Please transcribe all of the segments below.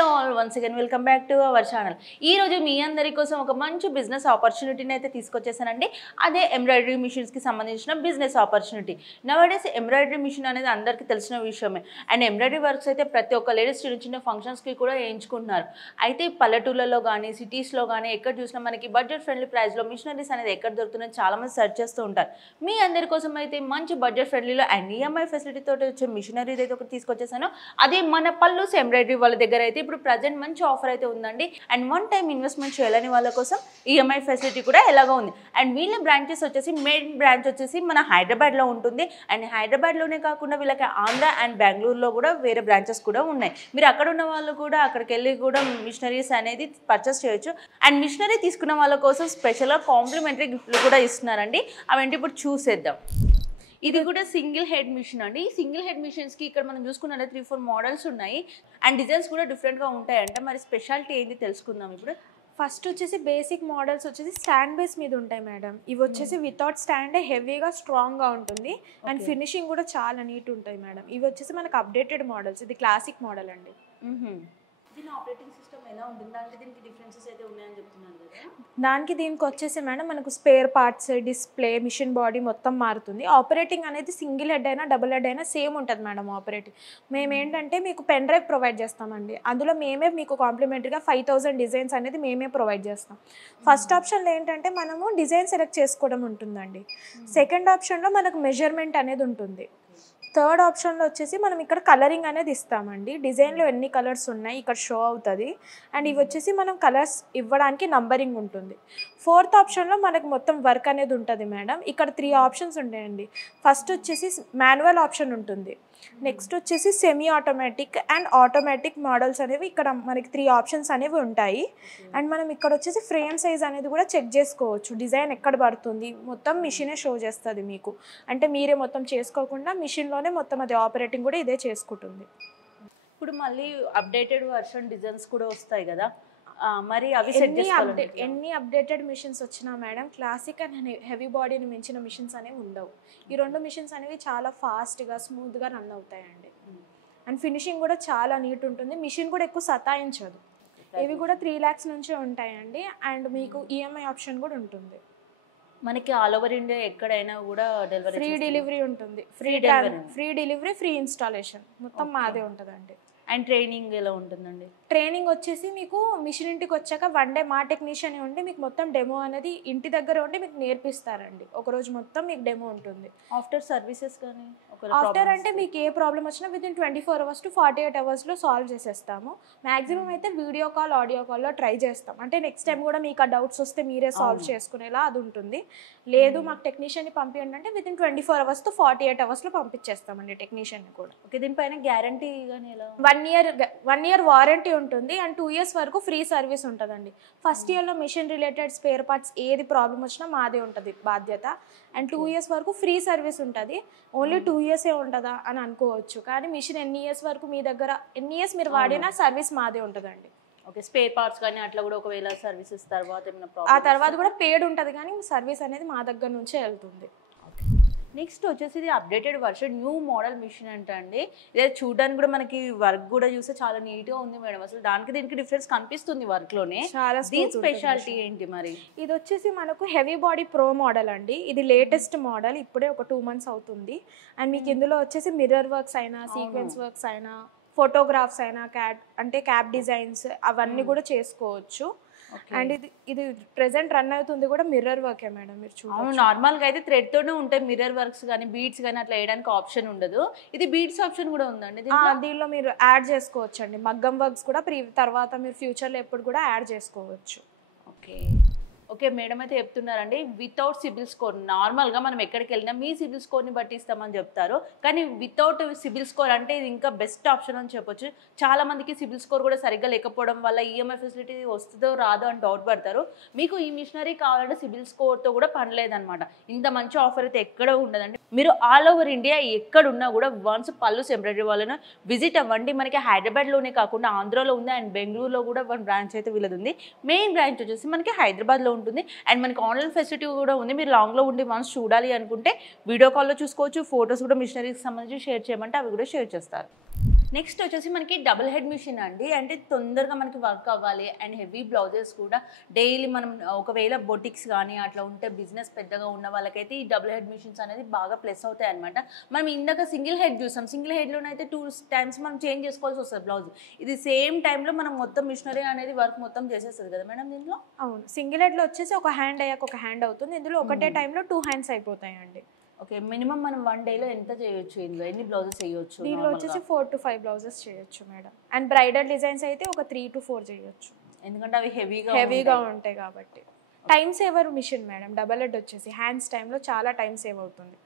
Hello all, once again welcome back to our channel. ఈ రోజు మీ అందరి కోసం ఒక మంచి బిజినెస్ ఆపర్చునిటీని అయితే తీసుకొచ్చేసానండి. అదే ఎంబ్రాయిడరీ మిషన్స్కి సంబంధించిన బిజినెస్ ఆపర్చునిటీ. నవడేస్ ఎంబ్రాయిడరీ మిషన్ అనేది అందరికీ తెలిసిన విషయమే. అండ్ ఎంబ్రాయిడరీ వర్క్స్ అయితే ప్రతి ఒక్క లేడీస్ చిన్న చిన్న ఫంక్షన్స్కి కూడా వేయించుకుంటున్నారు. అయితే పల్లెటూళ్ళలో కానీ సిటీస్లో కానీ ఎక్కడ చూసినా మనకి బడ్జెట్ ఫ్రెండ్లీ ప్రైస్లో మిషనరీస్ అనేది ఎక్కడ దొరుకుతుందని చాలామంది సెర్చ్ చేస్తూ ఉంటారు. మీ అందరి కోసం అయితే మంచి బడ్జెట్ ఫ్రెండ్లీలో అండ్ ఈఎంఐ ఫెసిలిటీతో వచ్చే మిషనరీస్ అయితే ఒకటి తీసుకొచ్చేసాను. అదే మన పల్లూస్ ఎంబ్రాయిడరీ వాళ్ళ దగ్గర అయితే ఇప్పుడు ప్రజెంట్ మంచి ఆఫర్ అయితే ఉందండి. అండ్ వన్ టైం ఇన్వెస్ట్మెంట్ చేయాలని వాళ్ళ కోసం ఈఎంఐ ఫెసిలిటీ కూడా ఎలాగో ఉంది. అండ్ వీళ్ళ బ్రాంచెస్ వచ్చేసి మెయిన్ బ్రాంచ్ వచ్చేసి మన హైదరాబాద్లో ఉంటుంది. అండ్ హైదరాబాద్లోనే కాకుండా వీళ్ళకి ఆంధ్ర అండ్ బెంగళూరులో కూడా వేరే బ్రాంచెస్ కూడా ఉన్నాయి. మీరు అక్కడ ఉన్న వాళ్ళు కూడా అక్కడికి వెళ్ళి కూడా మిషనరీస్ అనేది పర్చేస్ చేయొచ్చు. అండ్ మిషనరీ తీసుకున్న వాళ్ళ కోసం స్పెషల్గా కాంప్లిమెంటరీ గిఫ్ట్లు కూడా ఇస్తున్నారండి. అవేంటి ఇప్పుడు చూసేద్దాం. ఇది కూడా సింగిల్ హెడ్ మిషన్ అండి. ఈ సింగిల్ హెడ్ మిషన్స్కి ఇక్కడ మనం చూసుకున్నట్టు 3-4 మోడల్స్ ఉన్నాయి. అండ్ డిజైన్స్ కూడా డిఫరెంట్గా ఉంటాయంట. మరి స్పెషాలిటీ ఏంటి తెలుసుకుందాం ఇప్పుడు. ఫస్ట్ వచ్చేసి బేసిక్ మోడల్స్ వచ్చేసి స్టాండ్ బేస్ మీద ఉంటాయి మేడం. ఇవి వచ్చేసి వితౌట్ స్టాండ్ హెవీగా స్ట్రాంగ్గా ఉంటుంది. అండ్ ఫినిషింగ్ కూడా చాలా నీట్ ఉంటాయి మేడం. ఇవి వచ్చేసి మనకు అప్డేటెడ్ మోడల్స్. ఇది క్లాసిక్ మోడల్ అండి. దీని ఆపరేటింగ్ సిస్టమ్ ఎలా ఉంటుంది అంటే దీనికి డిఫరెన్సెస్ అయితే ఉన్నాయని చెప్తున్నారు కదా. దీనికి వచ్చేసి మేడం మనకు spare parts, display, machine body మొత్తం మారుతుంది. ఆపరేటింగ్ అనేది సింగిల్ హెడ్ అయినా డబుల్ హెడ్ అయినా సేమ్ ఉంటుంది మేడం. ఆపరేటింగ్ మేము ఏంటంటే మీకు పెన్ డ్రైవ్ ప్రొవైడ్ చేస్తామండి. అందులో మేమే మీకు కాంప్లిమెంటరీగా 5000 డిజైన్స్ అనేది మేమే ప్రొవైడ్ చేస్తాం. ఫస్ట్ ఆప్షన్లో ఏంటంటే మనము డిజైన్ సెలెక్ట్ చేసుకోవడం ఉంటుందండి. సెకండ్ ఆప్షన్లో మనకు మెజర్మెంట్ అనేది ఉంటుంది. థర్డ్ ఆప్షన్లో వచ్చేసి మనం ఇక్కడ కలరింగ్ అనేది ఇస్తామండి. డిజైన్లో ఎన్ని కలర్స్ ఉన్నాయి ఇక్కడ షో అవుతుంది. అండ్ ఇవి వచ్చేసి మనం కలర్స్ ఇవ్వడానికి నంబరింగ్ ఉంటుంది. ఫోర్త్ ఆప్షన్లో మనకు మొత్తం వర్క్ అనేది ఉంటుంది మేడం. ఇక్కడ 3 ఆప్షన్స్ ఉంటాయండి. ఫస్ట్ వచ్చేసి మాన్యువల్ ఆప్షన్ ఉంటుంది. నెక్స్ట్ వచ్చేసి semi automatic and automatic models అనేవి ఇక్కడ మనకి 3 ఆప్షన్స్ అనేవి ఉంటాయి. అండ్ మనం ఇక్కడ వచ్చేసి ఫ్రేమ్ సైజ్ అనేది కూడా చెక్ చేసుకోవచ్చు. డిజైన్ ఎక్కడ పడుతుంది మొత్తం మిషనే షో చేస్తుంది మీకు. అంటే మీరే మొత్తం చేసుకోకుండా మిషన్లోనే మొత్తం అది ఆపరేటింగ్ కూడా ఇదే చేసుకుంటుంది. ఇప్పుడు మళ్ళీ అప్డేటెడ్ వర్షన్ డిజైన్స్ కూడా వస్తాయి కదా, మరి అవి ఎన్ని అప్డేటెడ్ మిషన్స్ వచ్చినా మేడం క్లాసిక్ అండ్ హెవీ బాడీని మించిన మిషన్స్ అనేవి ఉండవు. ఈ 2 మిషన్స్ అనేవి చాలా ఫాస్ట్గా స్మూత్గా రన్ అవుతాయండి. అండ్ ఫినిషింగ్ కూడా చాలా నీట్ ఉంటుంది. మిషన్ కూడా ఎక్కువ సతాయించదు. ఇవి కూడా 3 lakhs నుంచే ఉంటాయండి. అండ్ మీకు ఈఎంఐ ఆప్షన్ కూడా ఉంటుంది. మనకి ఆల్ ఓవర్ ఇండియా ఎక్కడైనా కూడా ఫ్రీ డెలివరీ ఉంటుంది. ఫ్రీ డెలివరీ, ఫ్రీ ఇన్స్టాలేషన్ మొత్తం మాదే ఉంటుందండి. అండ్ ట్రైనింగ్ ఎలా ఉంటుందండి? ట్రైనింగ్ వచ్చేసి మీకు మిషన్ ఇంటికి వచ్చాక 1 డే మా టెక్నీషియన్ ఉండి మీకు మొత్తం డెమో అనేది ఇంటి దగ్గర ఉండి మీకు నేర్పిస్తారండి. ఒకరోజు మొత్తం మీకు డెమో ఉంటుంది. ఆఫ్టర్ సర్వీసెస్ కానీ ఆఫ్టర్ అంటే మీకు ఏ ప్రాబ్లం వచ్చినా within 24 hours to 48 hours solve చేసేస్తాము. మ్యాక్సిమం అయితే వీడియో కాల్, ఆడియో కాల్లో ట్రై చేస్తాం. అంటే నెక్స్ట్ టైం కూడా మీకు ఆ డౌట్స్ వస్తే మీరే సాల్వ్ చేసుకునేలా అది ఉంటుంది. లేదు మాకు టెక్నీషియన్ని పంపించండి అంటే వితిన్ 24 hours to 48 hours పంపించేస్తామండి టెక్నీషియన్ని కూడా. ఓకే, దీనిపైన గ్యారంటీ కానీ ఎలా? 1 year వారంటీ ఉంటుంది. అండ్ 2 years వరకు ఫ్రీ సర్వీస్ ఉంటుందండి. ఫస్ట్ ఇయర్లో మిషన్ రిలేటెడ్ స్పేర్ పార్ట్స్ ఏది ప్రాబ్లం వచ్చినా మాదే ఉంటుంది బాధ్యత. అండ్ 2 years వరకు ఫ్రీ సర్వీస్ ఉంటుంది. ఓన్లీ 2 years ఉంటుందా అని అనుకోవచ్చు, కానీ మిషన్ ఎన్ని ఇయర్స్ వరకు మీ దగ్గర ఎన్ని ఇయర్స్ మీరు వాడినా సర్వీస్ మాదే ఉంటుందండి. ఓకే, స్పేర్ పార్ట్స్ కానీ అట్లా కూడా ఒకవేళ సర్వీసెస్ తర్వాత ఆ తర్వాత కూడా పేడ్ ఉంటుంది, కానీ సర్వీస్ అనేది మా దగ్గర నుంచే వెళ్తుంది. నెక్స్ట్ వచ్చేసి ఇది updated version new model machine అంటే అండి. ఇదే చూడడానికి కూడా మనకి వర్క్ కూడా చూస్తే చాలా నీట్గా ఉంది మేడం. అసలు దీనికి డిఫరెన్స్ కనిపిస్తుంది వర్క్లోనే. దీని స్పెషాలిటీ ఏంటి మరి? ఇది వచ్చేసి మనకు హెవీ బాడీ ప్రో మోడల్ అండి. ఇది లేటెస్ట్ మోడల్, ఇప్పుడే ఒక 2 months అవుతుంది. అండ్ మీకు ఇందులో వచ్చేసి మిర్రర్ వర్క్స్ అయినా, సీక్వెన్స్ వర్క్స్ అయినా, ఫోటోగ్రాఫ్స్ అయినా, క్యాప్ డిజైన్స్ అవన్నీ కూడా చేసుకోవచ్చు. అండ్ ఇది ప్రెసెంట్ రన్ అవుతుంది కూడా మిర్రర్ వర్కే మేడం. మీరు చూడండి, నార్మల్గా అయితే థ్రెడ్ తోనే ఉంటాయి మిర్రర్ వర్క్స్ కానీ, బీడ్స్ కానీ అట్లా వేయడానికి ఆప్షన్ ఉండదు. ఇది బీడ్స్ ఆప్షన్ కూడా ఉందండి దీనిలో మీరు యాడ్ చేసుకోవచ్చు అండి. మగ్గం వర్క్స్ కూడా తర్వాత మీరు ఫ్యూచర్లో ఎప్పుడు కూడా యాడ్ చేసుకోవచ్చు. ఓకే మేడం అయితే చెప్తున్నారండి వితౌట్ సిబిల్ స్కోర్. నార్మల్గా మనం ఎక్కడికి వెళ్ళినా మీ సిబిల్ స్కోర్ని బట్టి ఇస్తామని చెప్తారు, కానీ వితౌట్ సిబిల్ స్కోర్ అంటే ఇది ఇంకా బెస్ట్ ఆప్షన్ అని చెప్పొచ్చు. చాలా మందికి సిబిల్ స్కోర్ కూడా సరిగ్గా లేకపోవడం వల్ల ఈఎంఐ ఫెసిలిటీ వస్తుందో రాదో అని డౌట్ పడతారు. మీకు ఈ మిషనరీ కావాలంటే సిబిల్ స్కోర్తో కూడా పని లేదనమాట. ఇంత మంచి ఆఫర్ అయితే ఎక్కడ ఉండదండి. మీరు ఆల్ ఓవర్ ఇండియా ఎక్కడున్నా కూడా వన్స్ పల్లూస్ ఎంబ్రాయిడరీ వాళ్ళను విజిట్ అవ్వండి. మనకి హైదరాబాద్లోనే కాకుండా ఆంధ్రాలో ఉంది అండ్ బెంగళూరులో కూడా 1 బ్రాంచ్ అయితే వీళ్ళది ఉంది. మెయిన్ బ్రాంచ్ వచ్చేసి మనకి హైదరాబాద్లో ఉంటుంది. అండ్ మనకి ఆన్లైన్ ఫెసిలిటీ కూడా ఉంది. మీరు లాంగ్లో ఉండి వన్స్ చూడాలి అనుకుంటే వీడియో కాల్లో చూసుకోవచ్చు. ఫొటోస్ కూడా మిషనరీకి సంబంధించి షేర్ చేయమంటే అవి కూడా షేర్ చేస్తారు. నెక్స్ట్ వచ్చేసి మనకి డబుల్ హెడ్ మిషన్ అండి. అంటే తొందరగా మనకి వర్క్ అవ్వాలి అండ్ హెవీ బ్లౌజెస్ కూడా డైలీ మనం ఒకవేళ బొటిక్స్ కానీ అట్లా ఉంటే బిజినెస్ పెద్దగా ఉన్న వాళ్ళకైతే ఈ డబుల్ హెడ్ మిషన్స్ అనేది బాగా ప్లస్ అవుతాయి అనమాట. మనం ఇందాక సింగిల్ హెడ్ చూసాం, సింగిల్ హెడ్లోనైతే 2 times మనం చేంజ్ చేసుకోవాల్సి వస్తుంది బ్లౌజ్. ఇది సేమ్ టైంలో మనం మొత్తం మిషనరీ అనేది వర్క్ మొత్తం చేసేస్తుంది కదా మేడం దీంట్లో. అవును, సింగిల్ హెడ్లో వచ్చేసి ఒక హ్యాండ్ అయ్యాక ఒక హ్యాండ్ అవుతుంది, ఇందులో ఒకటే టైంలో 2 hands అయిపోతాయండి. ఓకే, మినిమం మనం 1 day లో ఎంత చేయొచ్చు, ఇందులో ఎన్ని బ్లౌజెస్ చేయొచ్చు? దీనిలో వచ్చేసి 4 to 5 బ్లౌజెస్ చేయొచ్చు మేడం. అండ్ బ్రైడల్ డిజైన్స్ అయితే ఒక 3 to 4 చేయొచ్చు, ఎందుకంటే అవి హెవీగా ఉంటాయి కాబట్టి. Time saver machine madam. Double head వచ్చేసి హ్యాండ్స్ టైంలో చాలా టైం సేవ్ అవుతుంది.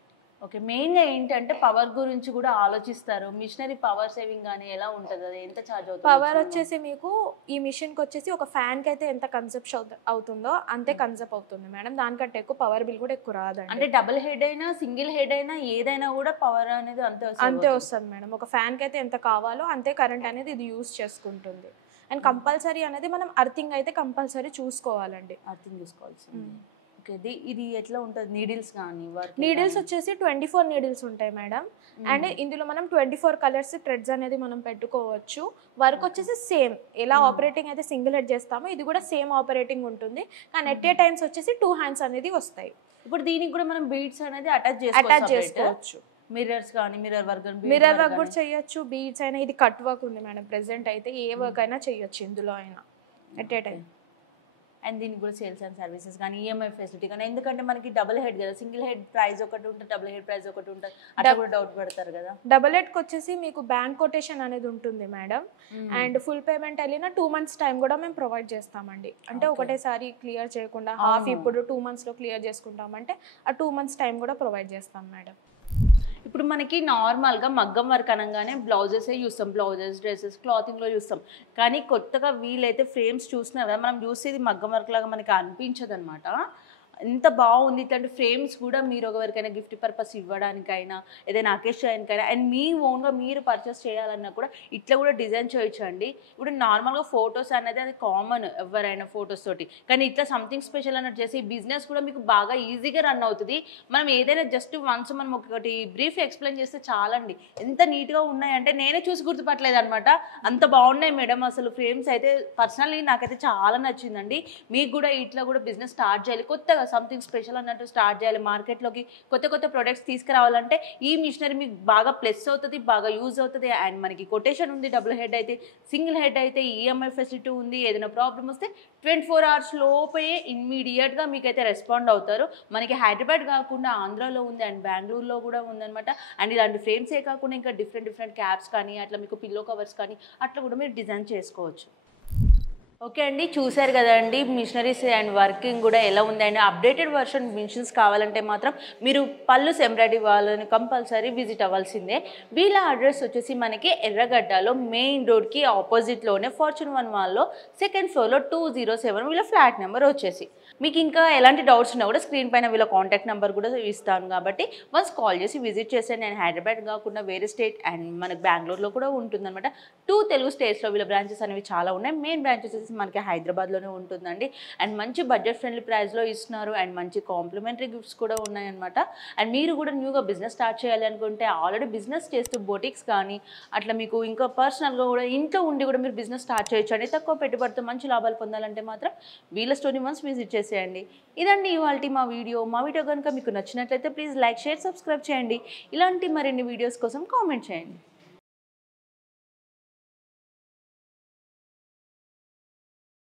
ఓకే, మెయిన్గా ఏంటంటే పవర్ గురించి కూడా ఆలోచిస్తారు. మిషనరీ పవర్ సేవింగ్ కానీ ఎలా ఉంటుంది, అది ఎంత ఛార్జ్ అవుతుంది? పవర్ వచ్చేసి మీకు ఈ మిషన్కి వచ్చేసి ఒక ఫ్యాన్కి అయితే ఎంత కన్సెప్ట్ అవుతుందో అంతే కన్సెప్ట్ అవుతుంది మేడం. దానికంటే ఎక్కువ పవర్ బిల్ కూడా ఎక్కువ రాదండి. అంటే డబుల్ హెడ్ అయినా సింగిల్ హెడ్ అయినా ఏదైనా కూడా పవర్ అనేది అంతే వస్తుంది మేడం. ఒక ఫ్యాన్కి అయితే ఎంత కావాలో అంతే కరెంట్ అనేది ఇది యూస్ చేసుకుంటుంది. అండ్ కంపల్సరీ అనేది మనం అర్థింగ్ అయితే కంపల్సరీ చూసుకోవాలండి. అర్థింగ్ చూసుకోవాల్సింది. ఓకే, ఇది ఎట్లా ఉంటుంది? నీడిల్స్ కానీ నీడిల్స్ వచ్చేసి 24 నీడిల్స్ ఉంటాయి మేడం. అండ్ ఇందులో మనం 24 కలర్స్ థ్రెడ్స్ అనేది మనం పెట్టుకోవచ్చు. వర్క్ వచ్చేసి సేమ్ ఎలా ఆపరేటింగ్ అయితే సింగిల్ హెడ్ చేస్తామో ఇది కూడా సేమ్ ఆపరేటింగ్ ఉంటుంది. కానీ ఎట్ ఏ టైమ్స్ వచ్చేసి 2 hands అనేది వస్తాయి. ఇప్పుడు దీనికి కూడా మనం బీడ్స్ అనేది అటాచ్ చేసుకోవచ్చు. మిర్రర్స్ కానీ మిర్రర్ వర్క్ కూడా చేయొచ్చు. బీడ్స్ అయినా ఇది కట్ వర్క్ ఉంది మేడం. ప్రెసెంట్ అయితే ఏ వర్క్ అయినా చేయొచ్చు ఇందులో అయినా ఎట్ ఏ టైం. అండ్ దీనికి కూడా సేల్స్ అండ్ సర్వీసెస్ కానీ ఈఎంఐ ఫెసిలిటీ కానీ, ఎందుకంటే మనకి డబుల్ హెడ్ కదా, సింగిల్ హెడ్ ప్రైస్ ఒకటి ఉంటుంది, డబుల్ హెడ్ ప్రైస్ ఒకటి ఉంటుంది, అట్లా కూడా డౌట్ పడతారు కదా. డబుల్ హెడ్కి వచ్చేసి మీకు బ్యాంక్ కొటేషన్ అనేది ఉంటుంది మేడం. అండ్ ఫుల్ పేమెంట్ వెళ్ళిన 2 months టైం కూడా మేము ప్రొవైడ్ చేస్తామండి. అంటే ఒకటేసారి క్లియర్ చేయకుండా హాఫ్ ఇప్పుడు 2 monthsలో క్లియర్ చేసుకుంటామంటే ఆ 2 months టైం కూడా ప్రొవైడ్ చేస్తాం మేడం. ఇప్పుడు మనకి నార్మల్గా మగ్గం వర్క్ అనగానే బ్లౌజెసే చూస్తాం, బ్లౌజెస్ డ్రెస్సెస్ క్లాతింగ్లో చూస్తాం. కానీ కొత్తగా వీలైతే ఫ్రేమ్స్ చూసినా కదా మనం చూసేది మగ్గం వర్క్ లాగా మనకి అనిపించదు అనమాట. ఎంత బాగుంది. ఇట్లాంటి ఫ్రేమ్స్ కూడా మీరు ఒకరికైనా గిఫ్ట్ పర్పస్ ఇవ్వడానికైనా ఏదైనా అకేషన్కైనా అండ్ మీ ఓన్గా మీరు పర్చేస్ చేయాలన్నా కూడా ఇట్లా కూడా డిజైన్ చేయొచ్చండి. ఇప్పుడు నార్మల్గా ఫొటోస్ అనేది అది కామన్ ఎవరైనా ఫొటోస్ తోటి, కానీ ఇట్లా సంథింగ్ స్పెషల్ అన్నట్టు చేసి బిజినెస్ కూడా మీకు బాగా ఈజీగా రన్ అవుతుంది. మనం ఏదైనా జస్ట్ వన్స్ మనం ఒకటి బ్రీఫ్ ఎక్స్ప్లెయిన్ చేస్తే చాలండి. ఎంత నీట్గా ఉన్నాయంటే నేనే చూసి గుర్తుపట్టలేదు అనమాట, అంత బాగున్నాయి మేడం. అసలు ఫ్రేమ్స్ అయితే పర్సనల్లీ నాకైతే చాలా నచ్చిందండి. మీకు కూడా ఇట్లా కూడా బిజినెస్ స్టార్ట్ చేయాలి, కొత్తగా సంథింగ్ స్పెషల్ అన్నట్టు స్టార్ట్ చేయాలి, మార్కెట్లోకి కొత్త ప్రొడక్ట్స్ తీసుకురావాలంటే ఈ మిషనరీ మీకు బాగా ప్లస్ అవుతుంది, బాగా యూజ్ అవుతుంది. అండ్ మనకి కొటేషన్ ఉంది, డబుల్ హెడ్ అయితే, సింగిల్ హెడ్ అయితే ఈఎంఐ ఫెసిలిటీ ఉంది. ఏదైనా ప్రాబ్లం వస్తే 24 hours లోపే ఇమ్మీడియట్గా మీకైతే రెస్పాండ్ అవుతారు. మనకి హైదరాబాద్ కాకుండా ఆంధ్రాలో ఉంది అండ్ బెంగళూరులో కూడా ఉందన్నమాట. అండ్ ఇలాంటి ఫ్రేమ్సే కాకుండా ఇంకా డిఫరెంట్ క్యాప్స్ కానీ అట్లా మీకు పిల్లో కవర్స్ కానీ అట్లా కూడా మీరు డిజైన్ చేసుకోవచ్చు. ఓకే అండి, చూసారు కదండి మిషనరీస్ అండ్ వర్కింగ్ కూడా ఎలా ఉందండి. అప్డేటెడ్ వర్షన్ మిషన్స్ కావాలంటే మాత్రం మీరు పల్లూస్ ఎంబ్రాయిడరీ వాళ్ళని కంపల్సరీ విజిట్ అవ్వాల్సిందే. వీళ్ళ అడ్రస్ వచ్చేసి మనకి ఎర్రగడ్డలో మెయిన్ రోడ్కి ఆపోజిట్లోనే ఫార్చ్యూన్ 1 మాల్లో 2nd floorలో 207 వీళ్ళ ఫ్లాట్ నెంబర్ వచ్చేసి. మీకు ఇంకా ఎలాంటి డౌట్స్ ఉన్నా కూడా స్క్రీన్ పైన వీళ్ళ కాంటాక్ట్ నెంబర్ కూడా ఇస్తాను కాబట్టి వన్స్ కాల్ చేసి విజిట్ చేస్తే నేను హైదరాబాద్ కాకుండా వేరే స్టేట్ అండ్ మనకి బెంగళూరులో కూడా ఉంటుందన్నమాట. 2 తెలుగు స్టేట్స్లో వీళ్ళ బ్రాంచెస్ అనేవి చాలా ఉన్నాయి. మెయిన్ బ్రాంచెస్ మనకి హైదరాబాద్లోనే ఉంటుందండి. అండ్ మంచి బడ్జెట్ ఫ్రెండ్లీ ప్రైస్లో ఇస్తున్నారు అండ్ మంచి కాంప్లిమెంటరీ గిఫ్ట్స్ కూడా ఉన్నాయన్నమాట. అండ్ మీరు కూడా న్యూగా బిజినెస్ స్టార్ట్ చేయాలి అనుకుంటే ఆల్రెడీ బిజినెస్ చేస్తూ బొటిక్స్ కానీ అట్లా మీకు ఇంకా పర్సనల్గా కూడా ఇంట్లో ఉండి కూడా మీరు బిజినెస్ స్టార్ట్ చేయొచ్చు అండి. తక్కువ పెట్టుబడితో మంచి లాభాలు పొందాలంటే మాత్రం వీళ్ళ స్టోరీ వన్స్ విజిట్ చేసేయండి. ఇదండి ఇవాల్టి మా వీడియో కనుక మీకు నచ్చినట్లయితే ప్లీజ్ లైక్, షేర్, సబ్స్క్రైబ్ చేయండి. ఇలాంటి మరిన్ని వీడియోస్ కోసం కామెంట్ చేయండి.